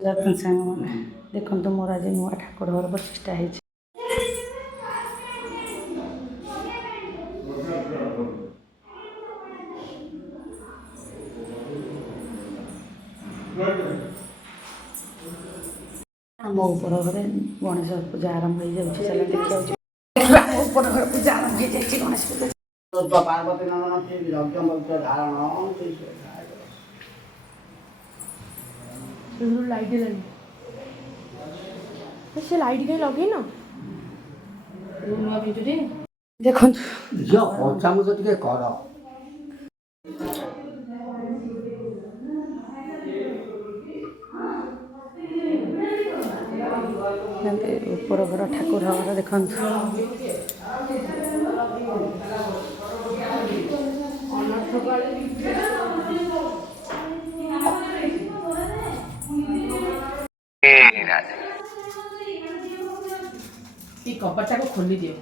ସାଙ୍ଗମାନେ ଦେଖନ୍ତୁ ମୋର ଆଜି ନୂଆ ଠାକୁର ଘର ପ୍ରତିଷ୍ଠା ହେଇଛି। ଆମ ଉପର ଘରେ ଗଣେଶ ପୂଜା ଆରମ୍ଭ ହେଇଯାଉଛି। ଚାଲ ଦେଖିବାକୁ ଆମ ଉପର ଘର ପୂଜା ଆରମ୍ଭ ହେଇଯାଇଛି। ଗଣେଶ ପୂଜା ପାର୍ବତୀ ନନ୍ଦନ ଧାରଣ ଲାଇଟ୍ ହେଲାନି ସେ ଲାଇଟ୍ କାହିଁ ଲଗେଇନ ନୂଆ ଭିଡ଼ିଓଟେ ଦେଖନ୍ତୁ ଝିଅ ପଚାମୁଚ ଟିକେ କର। ଉପର ଘର ଠାକୁର ଘର ଦେଖନ୍ତୁ। କବାଟାକୁ ଖୋଲି ଦିଅ।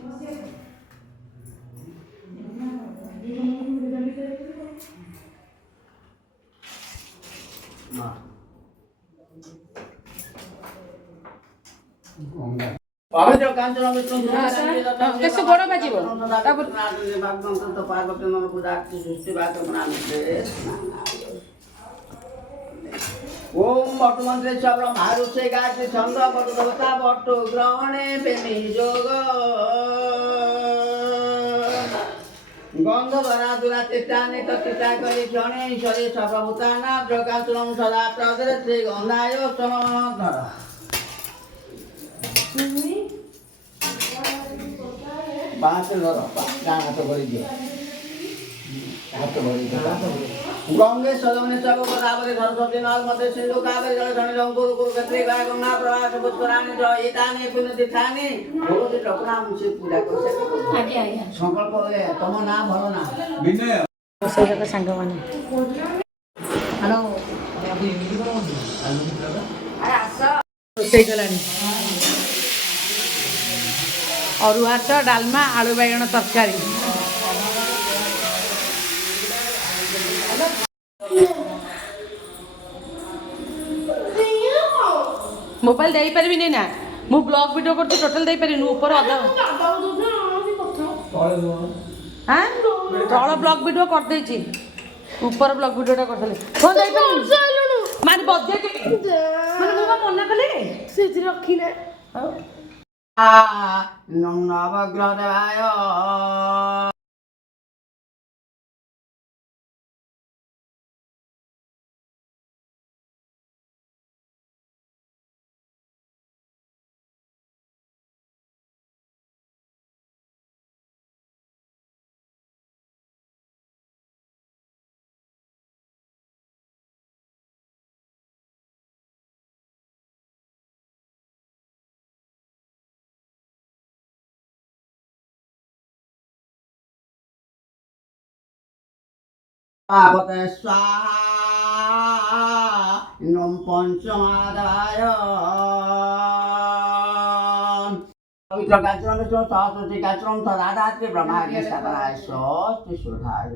ପବିତ୍ର କାଞ୍ଚନ ବିଷ୍ଣୁ କେଶ ଗୋଡ଼ ବାଜିବ ପାର୍ବତୀ ନନ୍ଦନ ପୂଜା ସୃଷ୍ଟି ओम भट्टमंत्रे ब्रह्मा ऋषि गायत्री छंद बटु देवता बटु ग्रहणे प्रेमी जोग गंधधरा दुरा चित्तानि तत्ता करि क्षणे ईश्वरे सर्वभूताना प्रकाशनं सदा प्रदरे श्री गंधाय समधर बाँच घर हाथ भरि दियो हाथ भरि गंगे सदने सब गोदावरी सरस्वती नर्मदे सिंधु कावेरी जलधनि जंगुर कुरुक्षेत्र गाय गंगा प्रवाह पुष्कराणि च एतानि पुण्यतीर्थानि भगवती ठाकुराम से पूजा कर आज्ञा संकल्प ले तुम नाम भलो ना विनय ରୋଷେଇ ସାଙ୍ଗମାନେ हेलो ରୋଷେଇ କଲାଣି ଅରୁଆ ଭାତ ଡାଲମା ଆଳୁ ବାଇଗଣ ତରକାରୀ। मोबाइल दे पारिबिनी ना मु ब्लॉग वीडियो करती टोटल दे पारिनु ऊपर अदा हां तळ ब्लॉग वीडियो कर देछि ऊपर ब्लॉग वीडियोटा कर देले फोन दे पारिनु माने बदे के माने मु मना कले से रखी ना नवग्रह देवाय पार्वते स्वाहा इन्द्रं पंचमादाय पवित्र काचरं विष्णु सहस्रति काचरं तदादात्रि ब्रह्माग्नि स्थापनाय स्वस्ति सुधाय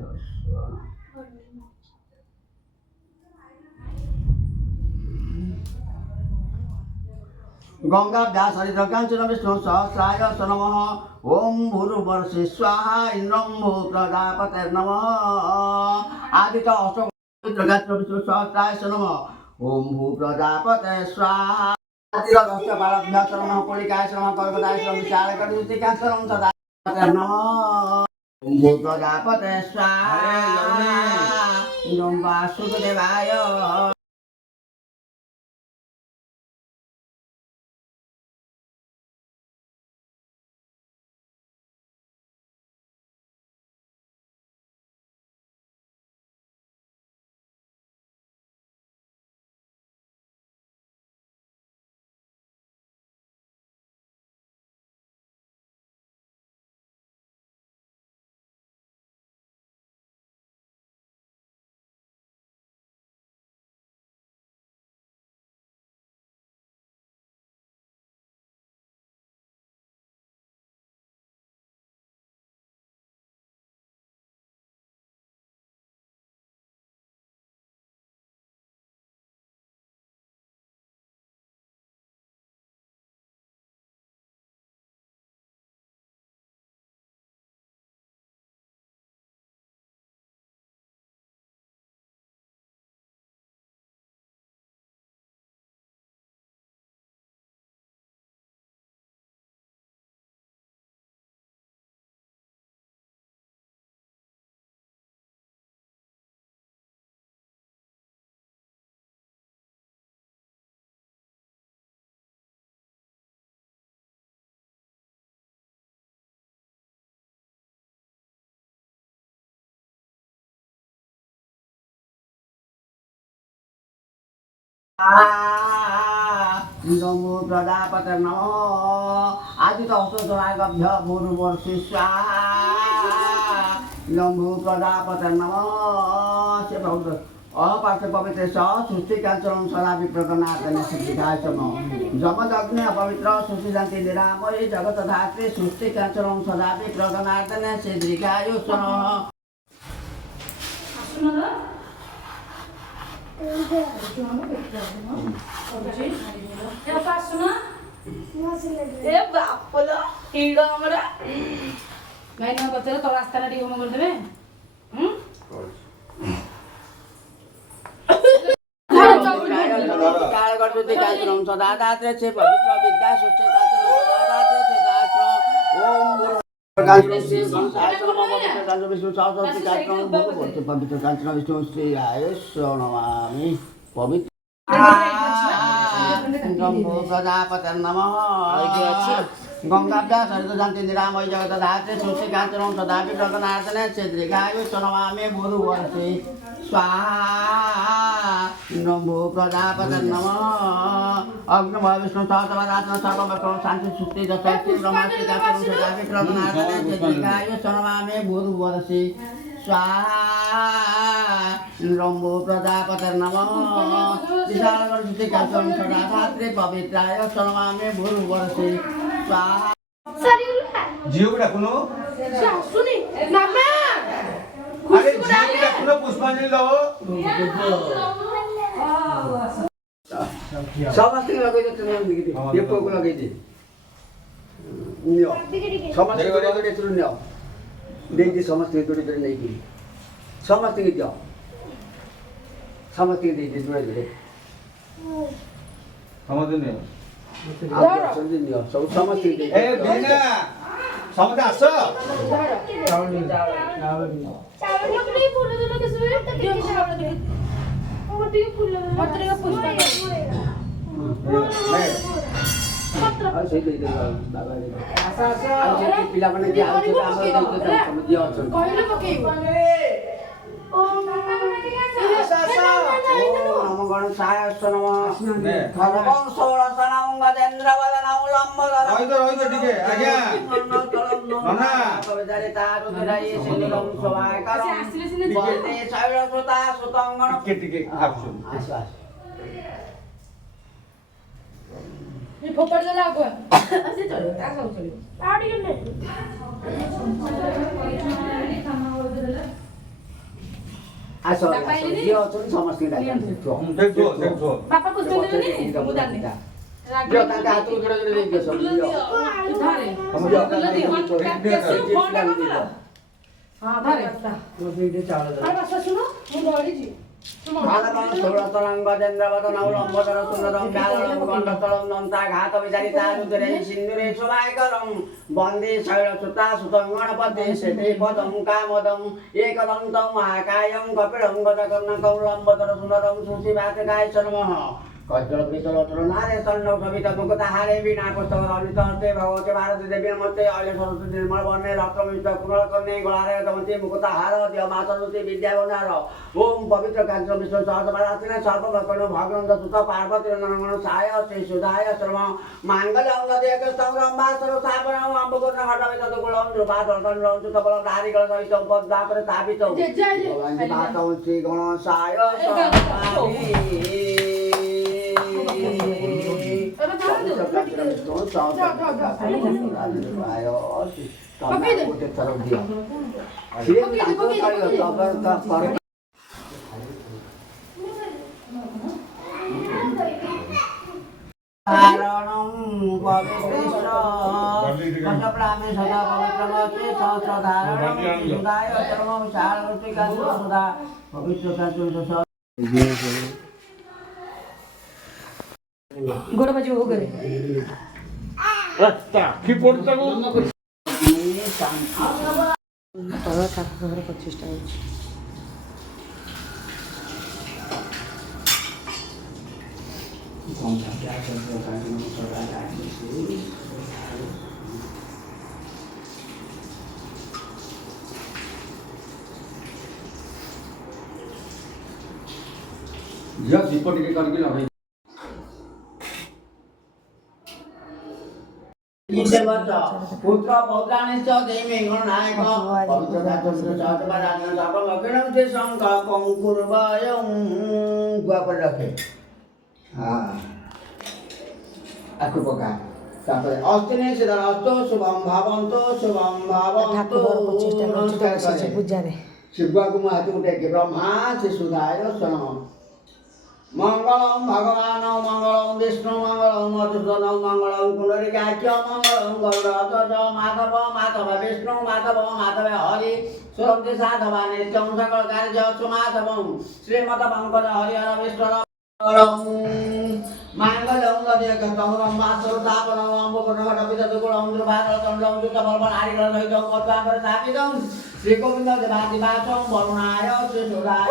गंगा व्यास हरिद्रकांचन विष्णु सहस्राय नमः ओम भूर्भुवस्सुः स्वाहा इंद्रं भू प्रजापते नमः आदित्य अशोक प्रकांचन विष्णु सहस्राय नमः ओम भू प्रजापते स्वाहा दस्त बालक व्यासरम कोलिकाय नमः कर्कटाय नमः विशाल करुति कांचन सदा नमः ओम भू प्रजापते स्वाहा इंद्रं वासुदेवाय नमो प्रजापते नमः आदित औषधरागभ्य भूर्वर्षि स्वाहा नमो प्रजापते नमः से बहुत अपार्थ पवित्र सृष्टि कांचरम सदा विप्रकनाथन सिद्धिकाय जगदग्नि अपवित्र सृष्टि शांति निरामय जगत धात्री सृष्टि कांचरम सदा विप्रकनाथन सिद्धिकाय सदा दात्रे से पवित्र विद्या सृष्टि कांचरम सदा दात्रे से दात्र ओम पवित्र कांचन विष्णु श्री आयुष नमामि पवित्र प्रजापते नमः गंगाभ्यास हरित शांति निरामय जगत धात्रे सृष्टि कांचन सदा विप्रकनाथने क्षेत्रिकायुष नमामि गुरुवर्षि स्वाहा नमो प्रजापते नमः अग्निमय विष्णु सहस्रपादात्मा सर्ववक्रम शांति सृष्टि दशक्ति ब्रह्मास्ति कांचन सदा विप्रकनाथने क्षेत्रिकायुष नमामि गुरुवर्षि स्वाहा नमो प्रजापते नमः विशालगढ़ सृष्टि कांचन सदा धात्रे पवित्राय नमामि गुरुवर्षि स्वाहा जियो को डाकुनो सुनी मामा अरे जियो को डाकुनो पुष्पांजलि दो समस्त लगे तो तुम दिखती ये को लगे थी नियो समस्त लगे तो नियो देखी समस्त जोड़ी जोड़ी नहीं की समस्त की दियो समस्त की दे जोड़ी जोड़ी समझ नहीं आप समझ नियो सब समस्त की ए बिना समझ आसो पिलाମାନେ ଯେ ଆଉଛନ୍ତି ଆମର ସମୁଦ୍ର ଅଛନ୍ତି କହିଲେ ପକେଇବ नम गणेशाय नमः खरबं सोळसनां गजेन्द्रवदनां लम्बोदरं रोहित ठीक है आज्ञा नन्ना कवितारिता रुद्राय सिंदूरं शोभाकरं वन्दे शैलसुता सुतं गण ठीक आसो आस ये फोपड़ देला आगो असे चलो ता सब चलो आ ठीक है आस ये अछन् समस्त देखो बापा कुछ देले नहीं मुदान नहीं यो ताका हात उडे उडे देख सब यो धारे हम यो हां धारे तो वीडियो चालू अरे बस सुनो मु गड़ी जी खादपं सोळसनां गजेन्द्रवदनां लम्बोदरं सुन्दरं व्यालनं गण्डतलं दन्ता घातविचारिता रुद्रे सिन्दूरे शोभाकरं वन्दे शैलसुता सुतं गणपते शेते पदं कामदं एकदन्तं महाकायं कपिलं गजकर्णकं लम्बोदरं सुन्दरं सुशिवातकाय नमः कज्जल पितल नारे तण्डव कविता मुकुता हारे वीणा पुस्तक अनितस्ते भगवती भारती देवी नमस्ते अहिले सरस्वती निर्मल वर्णे रत्नमिष्ट कुणल कर्णे गलारे दमती मुकुता हार दिय मातरुति विद्या बनार ओम पवित्र कांचन विष्णु सहस्रपादात्मने सर्वभक्तनो भगवन्त सुत पार्वती नरगण साय श्री सुधाय सर्व मांगल्य अंगदेक स्तंभं वासर सापणं अम्बुगुण घटवित दुकुलं रूपा दर्शनं सुतबल धारिकल सहित पद्मापर स्थापित मातौ श्री गणेशाय गोड़ बजे हो गए की पड़ता को ତଳ ଠାକୁର ଘର 25ଟା ହେଉଛି। ଝିଅ ଦୀପ ଟିକେ କରିକି ଲଗେଇ पुत्र पौत्राणि च देमे गणनायक पवित्रता सर्वराजन सर्वमग्नं ते संकल्पं कुर्वयं गुआ पर रखे हाँ आखु पका तापर अस्तिने सिद्धास्तो शुभम भावन्तो ଠାକୁର ପ୍ରଚେଷ୍ଟା କରୁଛି ପୂଜାରେ शिवा को हाथ उठे के ब्रह्मा शिशुदाय स्वनम मंगलम भगवान मंगलम विष्णु मंगलम मधुसूदन मंगलम कुंडलिकाक्ष मंगलम गरुड़ध्वज माधव विष्णु माधव हरि सुरंति साधवा नित्यं सकल कार्य सुमाधवं श्रीमद पंकज हरिहर विष्णु मंगलम मांगल्यं दध्यकं मासुरतापनं अम्बुकटपितदुकुलं दुर्भागचण्डं जुतबलबल आदिकलसहितं पद्माकर स्थापितं श्रीगोविन्द देवादिवासं वरुणाय श्रीसुराय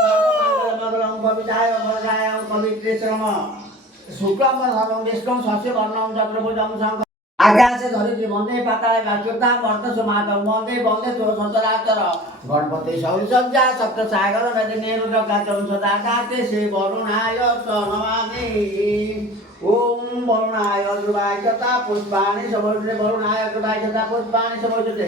सर्वमङ्गलमङ्गलं कविताय वरदाय पवित्रेश्वरम शुक्लम्बरधरं विष्णुं शशिवर्णं चतुर्भुजं शङ्खं आकाशे धरित्री वन्दे पाताले वाच्युतां वर्तसुमातं वन्दे तुल सचराचर गणपति सौरिसज्जा सप्तसागर नदिनी रुद्रकाचं सदा काते श्री वरुणाय नमामि ओम वरुणाय ध्रुवाय तथा पुष्पाणि समोचते वरुणाय ध्रुवाय तथा पुष्पाणि समोचते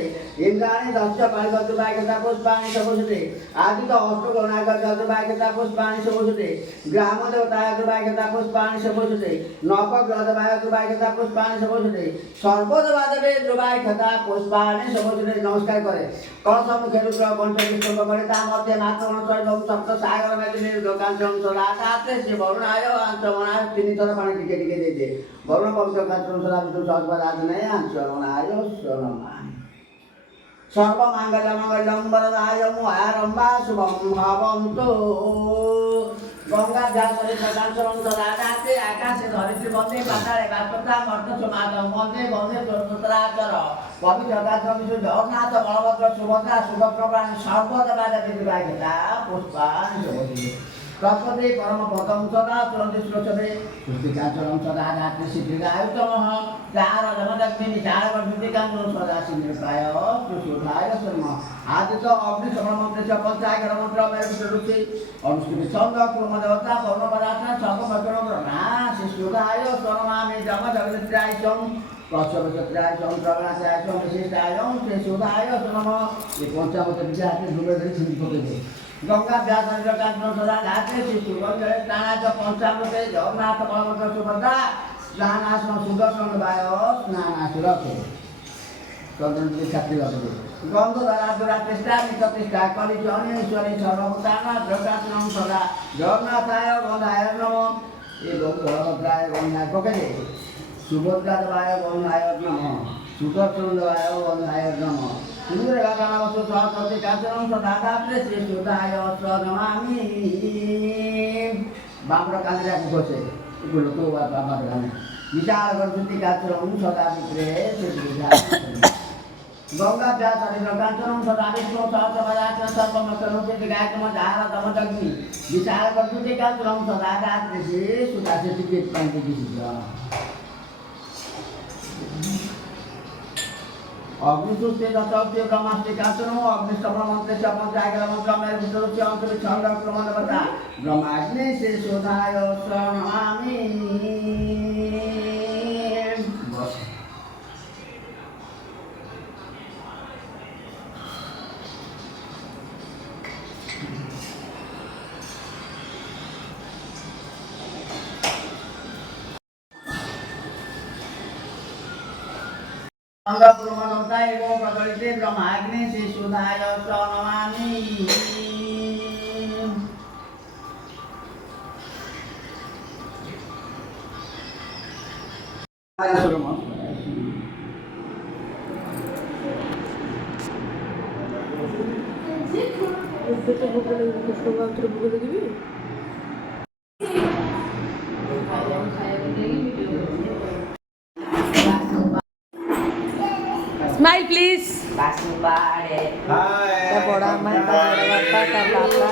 इंद्राणि दक्ष पालिक ध्रुवाय तथा पुष्पाणि समोचते आदित्य अष्टगणाय ध्रुवाय तथा पुष्पाणि समोचते ग्राम देवताय ध्रुवाय तथा पुष्पाणि समोचते नवग्रह देवाय ध्रुवाय तथा पुष्पाणि समोचते सर्वदेवादेवे ध्रुवाय तथा पुष्पाणि समोचते नमस्कार करे कलश मुखे रुद्र पंचविष्णु गणिता मध्य नाथगण सहित सप्त सागर नदी कांचन सदा काते श्री वरुणाय आंचमनाय तीन थर पानी टिके टिके दे दे वरुण पवित्र कांचन सदा विष्णु सहस्रपादाय आंचमनाय स्वनमामि सर्वमङ्गलमङ्गलं वरदाय मुहारम्भा शुभं भवन्तु गंगा जासरे कांचन सदा काते आकाशे धरित्री वन्दे पाताले वाच्युतां वर्तसुमातं वन्दे तुलसचराचर पवित्रता विष्णु जगन्नाथ बलभद्र सुभद्रा सुभद्रप्राणी सर्वदेवादेवी पुष्पाणि समोचते तत्पदे परम पदम सदा तुरंत श्लोचते पुष्टिकाचरम सदा धात्री शीघ्रायुतमः चार जमदग्नि विचार पुष्टिकाचरम सदा शीघ्रप्राय सुशोधाय शर्म आदित्य अग्नि श्रवण मंत्र च पंचायकर मंत्र मेरे रुचि अनुष्ठित छंद क्रम देवता पवन पदार्थ सर्व मकरण ब्रह्मा शिशुधाय शर्मामि जमदग्नित्रायसं कच्छपत्राय संप्रवणाय विशिष्टाय शिशुधाय शर्म ये पंचामृत विचार ध्रुवे धरि सिंधु पकड़े गंगा व्यास कांचन सदा घाटे शिशु गंगे स्नानाच पंचामृते जगन्नाथ बलभद्र सुभद्रा स्नानासन सुदर्शन वाय स्नानासुरके चंद्रन की छात्री रखे गंध द्वारा दुरा प्रतिष्ठा प्रतिष्ठा कलि जनेश्वरी सर्वभूताना द्रव्यात्मं सदा जगन्नाथाय गंधाय नमो एवं बलभद्राय गंधाय पकड़े सुभद्रा देवाय गंधाय नमो सुदर्शन देवाय गंधाय नमो सुंदरगानावसु सहस्रति काचनं सदाकात्रे श्री सुधाय नमामि बामरा कांद्रा कुकोसे इकुलो तो बाबा गाने विशाल गणपति काचनं सदा विक्रे श्री सुधाय गंगा व्यास कांचनं सदा विष्णु सहस्रपादाय सर्वमकरोपि गायकम धारा दमदग्नि विशाल गणपति काचनं सदाकात्रे श्री सुधाय टिकेट पाइते किसिद्रा अग्निशुष्टे दशौत्य ब्रह्माष्टे काचनो अग्निष्टभ्रम मंत्रे च पंचायकर मंत्र मेरे विष्णुस्य अंतरि छंद क्रमण बता ब्रह्माग्नि से शोधाय नमामि अंगपुरमनोता एवं प्रज्वलिते ब्रह्माग्नि से सुधाय नमामि स्माइल प्लीज बासुबाड़े बड़ा मैं बड़ा पापा का पापा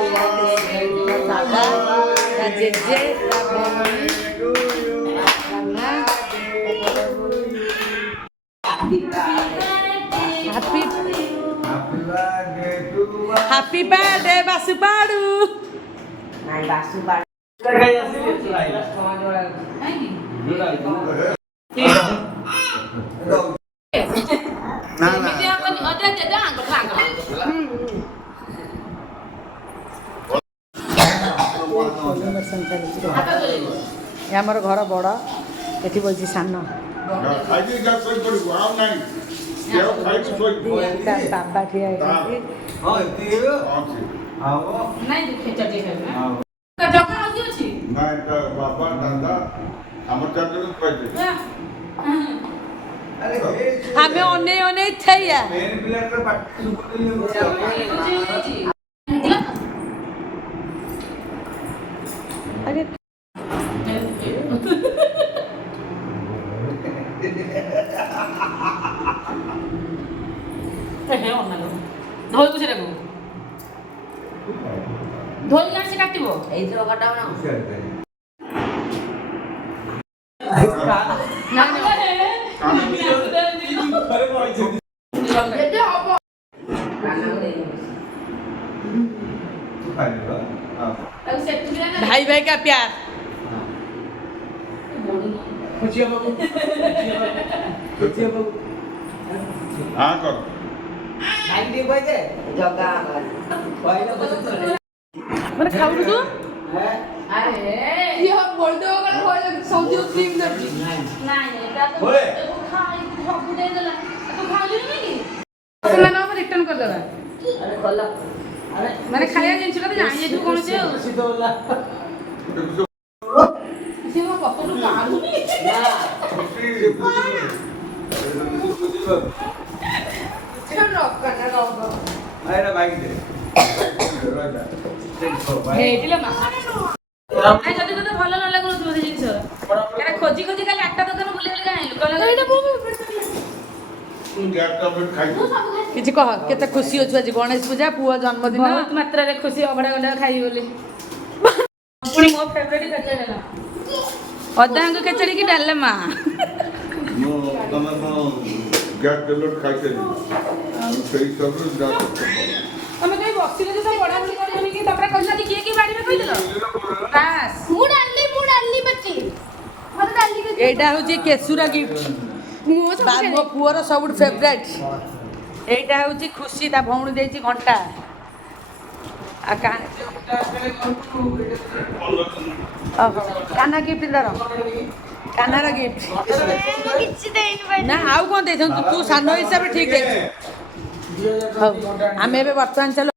का जेजे का मम्मी हैप्पी बर्थडे बासुबाड़ू बासुबाड़े ନା ଏମିତି ହବନି ଅଜା ଜେଜେ ଆଙ୍ଗଠୁ ଆଙ୍ଗ ଏ ଆମର ଘର ବଡ଼ ଏଠି ବସିଛି ସାନ ଖାଇକି ଯା ଶୋଇ ପଡ଼ିବୁ ଆଉ ନାହିଁ ଦେହ ଖାଇକି ଶୋଇ ତା ବାବା ଠିଆ ହେଇଛନ୍ତି ନାଇଁ ଖେଚା ଟିକେ ଖାଇବେ ଜଗା ହଉଛି ଅଛି ନାଇଁ ତା ବାବା ଦାଦା ଆମର ଚାରିଜଣ ଖାଇছে ଆମେ ଅନେଇ ଅନେଇ ଥେଇଆ ଆରେ ଧୋଇବୁ ସେଟାକୁ ଧୋଇକି ଆଣି ସେ କାଟିବ ଏଇଥିର କଟା ନା भाई भाई का प्यार ହଁ କର ଜଗା ମାନେ ଖାଉଛୁ ତୁ ଆରେ ରିଟର୍ନ କରିଦେବା ମାନେ ଖାଇବା ଜିନିଷଟା ତ ଜାଣିଯାଇଥିବୁ କଣ ସେ ଆଉ ସେ ମୋ ପକେଟରୁ କାଢୁନି ହେଇଥିଲେ ମା ନାଇଁ ଯଦି ତତେ ଭଲ ନ ଲାଗୁନଥିବ ସେ ଜିନିଷ କାରଣ ଖୋଜି ଖୋଜି କାଲି 8ଟା ଦୋକାନ ବୁଲି ବୁଲି ଆଣିଲୁ କିଛି କହ କେତେ ଖୁସି ଅଛୁ ଆଜି ଗଣେଶ ପୂଜା ପୁଅ ଜନ୍ମଦିନ ବହୁତ ମାତ୍ରାରେ ଖୁସି ଅବଢା ଗଣ୍ଡା ଖାଇବି ବୋଲି ପୁଣି ମୋ ଫେଭରେଟ ଖେଚେଡି ହେଲା ଅଦାଙ୍କ ଖେଚେଡି କି ଡାଲମା ମୁଁ ତମେ କ'ଣ ଗ୍ୟାସ୍ ଟେବଲେଟ୍ ଖାଇଥିଲି ସେଇ ସବୁ ତମେ କାଇଁ ବସିଲେ ଯେ ସବୁ ବଢାବଢି କରିବନି କି ତାପରେ କହିଲା କି କିଏ କିଏ ବାଢିବେ କହିଦେଲ ବାସ୍ ମୁଁ ଡାଲି ବାଟି ମତେ ଡାଲି ଏଇଟା ହଉଛି କେଶୁରା ଗିଫ୍ଟ ମୋ ପୁଅର ସବୁଠୁ ଫେଭରେଟ୍ ଏଇଟା ହଉଛି ଖୁସି ତା ଭଉଣୀ ଦେଇଛି ଘଣ୍ଟା ଆଉ କାହ୍ନା ଗିଫ୍ଟ ତାର କାହ୍ନାର ଗିଫ୍ଟ କିଛି ଦେଇନି ନା ଆଉ କ'ଣ ଦେଇଥାନ୍ତୁ ତୁ ସାନ ହିସାବରେ ଠିକ୍ ଦେଇଛୁ ହଉ ଆମେ ଏବେ ବର୍ତ୍ତମାନ ଚାଲୁ